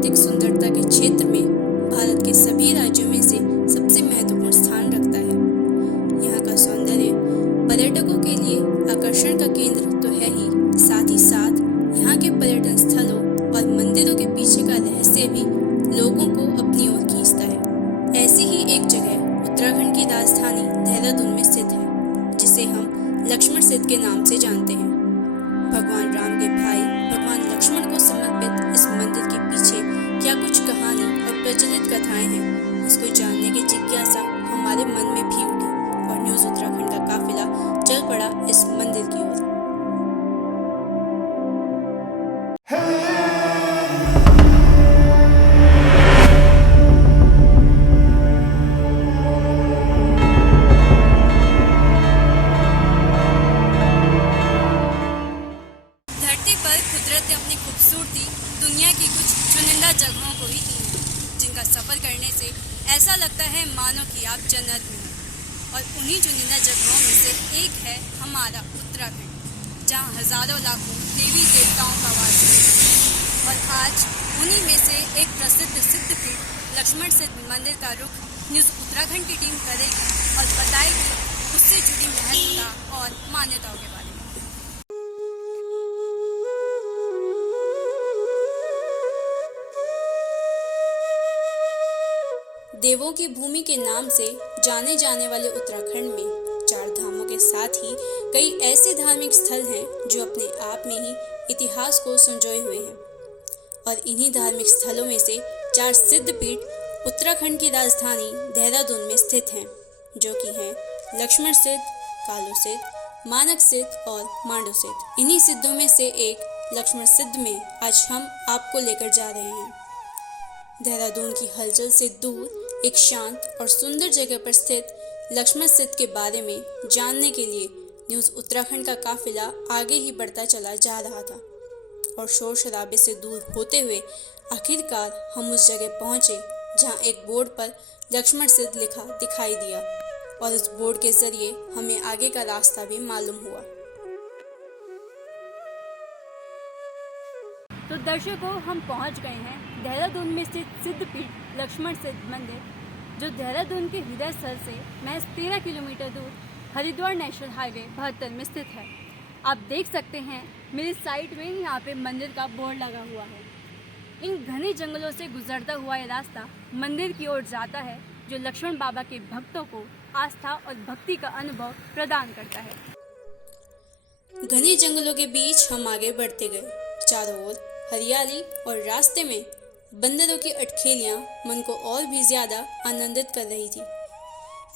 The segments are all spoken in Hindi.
प्राकृतिक सुंदरता के क्षेत्र में भारत के सभी राज्यों में से सबसे महत्वपूर्ण स्थान रखता है। यहाँ का सौंदर्य पर्यटकों के लिए आकर्षण का केंद्र तो है ही, साथ ही साथ यहाँ के पर्यटन स्थलों और मंदिरों के पीछे का रहस्य भी लोगों को अपनी ओर खींचता है। ऐसी ही एक जगह उत्तराखंड की राजधानी देहरादून में स्थित है, जिसे हम लक्ष्मण सिद्ध के नाम से जानते हैं। भगवान राम के भाई भगवान लक्ष्मण को समर्पित इस मंदिर के पीछे क्या कुछ कहानी और प्रचलित कथाएं हैं, इसको जानने की जिज्ञासा हमारे मन में भी उठी और न्यूज़ उत्तराखंड का काफिला चल पड़ा इस मंदिर की ओर। धरती पर कुदरत ने अपनी खूबसूरती दुनिया की कुछ चुनिंदा जगहों को ही दी है, जिनका सफर करने से ऐसा लगता है मानो कि आप जन्नत में हो। और उन्हीं चुनिंदा जगहों में से एक है हमारा उत्तराखंड, जहां हजारों लाखों देवी देवताओं का वास है। और आज उन्हीं में से एक प्रसिद्ध सिद्धपीठ लक्ष्मण सिद्ध मंदिर का रुख न्यूज़ उत्तराखंड की टीम करेगी और बताएगी उससे जुड़ी महत्वता और मान्यताओं के बारे में। देवों की भूमि के नाम से जाने जाने वाले उत्तराखंड में 4 धामों के साथ ही कई ऐसे धार्मिक स्थल हैं जो अपने आप में ही इतिहास को संजोए हुए हैं। और इन्हीं धार्मिक स्थलों में से 4 सिद्धपीठ उत्तराखंड की राजधानी देहरादून में स्थित हैं, जो कि हैं लक्ष्मण सिद्ध, कालो सिद्ध, मानक सिद्ध और मांडव सिद्ध। इन्हीं सिद्धों में से एक लक्ष्मण सिद्ध में आज हम आपको लेकर जा रहे हैं। देहरादून की हलचल से दूर एक शांत और सुंदर जगह पर स्थित लक्ष्मण सिद्ध के बारे में जानने के लिए न्यूज़ उत्तराखंड का काफिला आगे ही बढ़ता चला जा रहा था। और शोर शराबे से दूर होते हुए आखिरकार हम उस जगह पहुंचे जहां एक बोर्ड पर लक्ष्मण सिद्ध लिखा दिखाई दिया, और उस बोर्ड के जरिए हमें आगे का रास्ता भी मालूम हुआ। तो दर्शकों, हम पहुंच गए हैं देहरादून में स्थित सिद्धपीठ लक्ष्मण सिद्ध मंदिर, जो देहरादून के हृदय स्थल से महज 13 किलोमीटर दूर हरिद्वार नेशनल हाईवे 72 में स्थित है। आप देख सकते हैं मेरी साइड में यहाँ पे मंदिर का बोर्ड लगा हुआ है। इन घने जंगलों से गुजरता हुआ ये रास्ता मंदिर की ओर जाता है, जो लक्ष्मण बाबा के भक्तों को आस्था और भक्ति का अनुभव प्रदान करता है। घने जंगलों के बीच हम आगे बढ़ते गए। चारों ओर हरियाली और रास्ते में बंदरों की अटखेलियां मन को और भी ज्यादा आनंदित कर रही थी।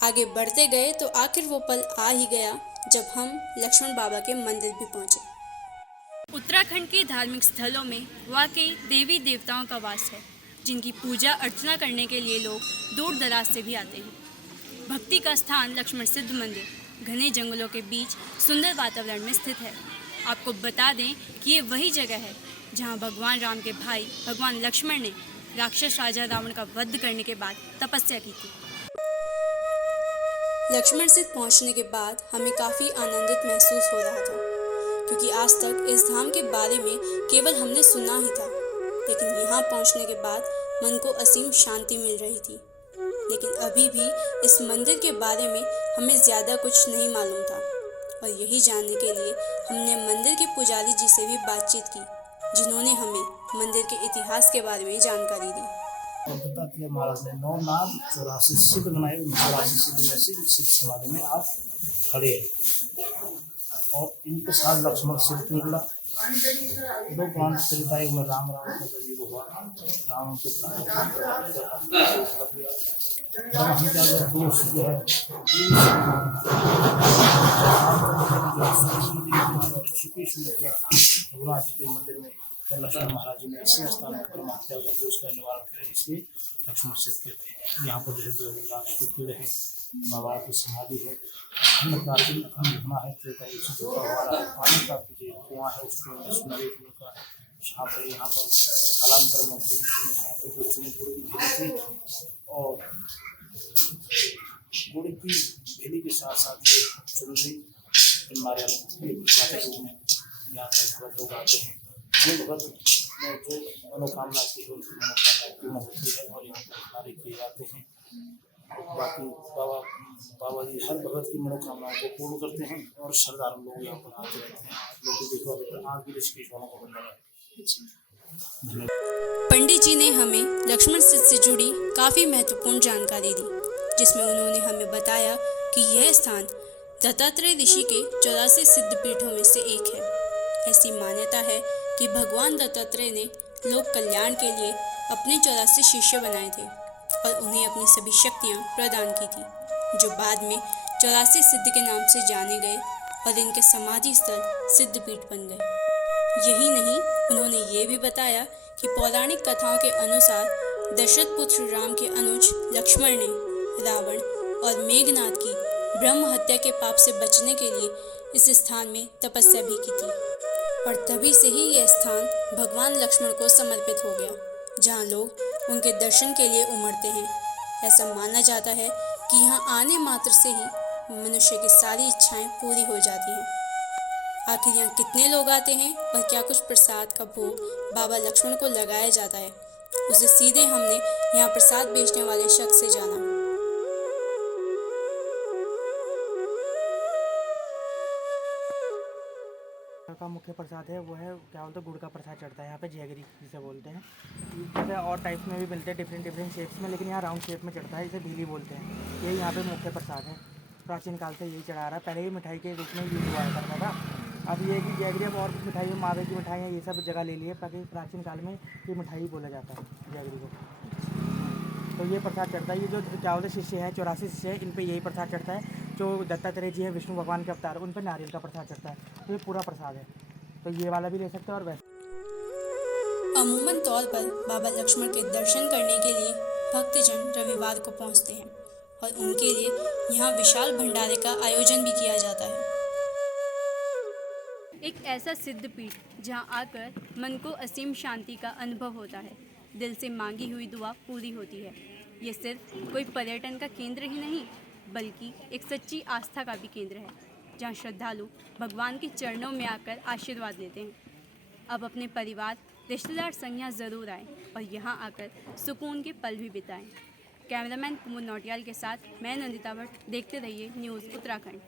आगे बढ़ते गए तो आखिर वो पल आ ही गया जब हम लक्ष्मण बाबा के मंदिर भी पहुंचे। उत्तराखंड के धार्मिक स्थलों में वाकई देवी देवताओं का वास है, जिनकी पूजा अर्चना करने के लिए लोग दूर दराज से भी आते हैं। भक्ति का स्थान लक्ष्मण सिद्ध मंदिर घने जंगलों के बीच सुंदर वातावरण में स्थित है। आपको बता दें कि ये वही जगह है जहां भगवान राम के भाई भगवान लक्ष्मण ने राक्षस राजा रावण का वध करने के बाद तपस्या की थी। लक्ष्मण सिद्ध पहुंचने के बाद हमें काफ़ी आनंदित महसूस हो रहा था, क्योंकि आज तक इस धाम के बारे में केवल हमने सुना ही था। लेकिन यहाँ पहुंचने के बाद मन को असीम शांति मिल रही थी। लेकिन अभी भी इस मंदिर के बारे में हमें ज़्यादा कुछ नहीं मालूम था, और यही जानने के लिए हमने मंदिर के पुजारी जी से भी बातचीत की, जिन्होंने हमें मंदिर के इतिहास के बारे में जानकारी दी। महाराज ने 9 नाम 84 सिद्ध बनाए, 84 सिद्ध में से सिद्ध समाधि में आप खड़े हैं। और इनके साथ लक्ष्मण सिद्ध निकला। 2 प्राण त्रेतायुग में राम का युद्ध हुआ। राम को दोष जो है रघुनाथ जी के मंदिर में लक्ष्मण महाराज जी ने इसी स्थान पर हत्या का दोष का निवारण किया, इसलिए लक्ष्मण सिद्ध कहते हैं। यहाँ पर जो है 2 राक्ष के पेड़ है, बाबा की समाधि है, अन्य प्राचीन अखंड घुना है, त्रेतायुग से जुड़ा हुआ है, पानी का जो कुआं है उसको सुनहरे फूल का छाप है। यहाँ पर कालांतर में गुड़ की भेली थी, और गुड़ की भेली के साथ साथ जरूरी नारियल में यहाँ पर बहुत लोग आते हैं। ये भगत में जो मनोकामना की होती मनोकामना पूर्ण होती है और यहाँ पर भंडारे किए जाते हैं। बाकी बाबा जी हर भगत की मनोकामनाओं को पूर्ण करते हैं और श्रद्धालु लोग यहाँ पर आते रहते हैं। लोग देखो आज भी ऋषिकेश वालों को बंदा है। पंडित जी ने हमें लक्ष्मण सिद्ध से जुड़ी काफ़ी महत्वपूर्ण जानकारी दी, जिसमें उन्होंने हमें बताया कि यह स्थान दत्तात्रेय ऋषि के 84 सिद्ध पीठों में से एक है। ऐसी मान्यता है कि भगवान दत्तात्रेय ने लोक कल्याण के लिए अपने 84 शिष्य बनाए थे और उन्हें अपनी सभी शक्तियाँ प्रदान की थी, जो बाद में 84 सिद्ध के नाम से जाने गए और इनके समाधि स्थल सिद्धपीठ बन गए। यही नहीं, उन्होंने ये भी बताया कि पौराणिक कथाओं के अनुसार दशरथ पुत्र श्री राम के अनुज लक्ष्मण ने रावण और मेघनाद की ब्रह्म हत्या के पाप से बचने के लिए इस स्थान में तपस्या भी की थी और तभी से ही यह स्थान भगवान लक्ष्मण को समर्पित हो गया, जहाँ लोग उनके दर्शन के लिए उमड़ते हैं। ऐसा माना जाता है कि यहाँ आने मात्र से ही मनुष्य की सारी इच्छाएं पूरी हो जाती हैं। आखिर यहाँ कितने लोग आते हैं और क्या कुछ प्रसाद का भोग बाबा लक्ष्मण को लगाया जाता है, उसे सीधे हमने यहाँ प्रसाद बेचने वाले शख्स से जाना। का मुख्य प्रसाद है वो है क्या बोलते हैं गुड़ का प्रसाद चढ़ता है यहाँ पे, जैगरी जिसे बोलते हैं। जैसे और टाइप्स में भी मिलते हैं डिफरेंट शेप्स में, लेकिन यहाँ राउंड शेप में चढ़ता है, इसे ढीली बोलते हैं। यही यहाँ पे मुख्य प्रसाद है, प्राचीन काल से यही चढ़ा रहा है। पहले ही मिठाई के रूप में यूज हुआ करता था। अब ये कि जैगरी अब और कुछ मिठाई मावे की मिठाइयाँ ये सब जगह ले लिए, ताकि प्राचीन काल में ये मिठाई बोला जाता है जैगरी को। तो ये प्रसाद चढ़ता है। ये जो क्या बोलते शिष्य हैं 84 शिष्य हैं, इन पे यही प्रसाद चढ़ता है। जो दत्तात्रेय जी हैं विष्णु भगवान के अवतार, उन पर नारियल का प्रसाद चढ़ता है। तो ये पूरा प्रसाद है, तो ये वाला भी ले सकते हैं और वैसे। अमूमन तौर पर बाबा लक्ष्मण के दर्शन करने के लिए भक्तजन रविवार को पहुंचते हैं और उनके लिए यहाँ विशाल भंडारे का आयोजन भी किया जाता है। एक ऐसा सिद्ध पीठ जहाँ आकर मन को असीम शांति का अनुभव होता है, दिल से मांगी हुई दुआ पूरी होती है। ये सिर्फ कोई पर्यटन का केंद्र ही नहीं, बल्कि एक सच्ची आस्था का भी केंद्र है, जहाँ श्रद्धालु भगवान के चरणों में आकर आशीर्वाद लेते हैं। अब अपने परिवार रिश्तेदार संग यहाँ ज़रूर आएँ और यहाँ आकर सुकून के पल भी बिताएं। कैमरामैन कुमुद नौटियाल के साथ मैं नंदिता भट्ट। देखते रहिए न्यूज़ उत्तराखंड।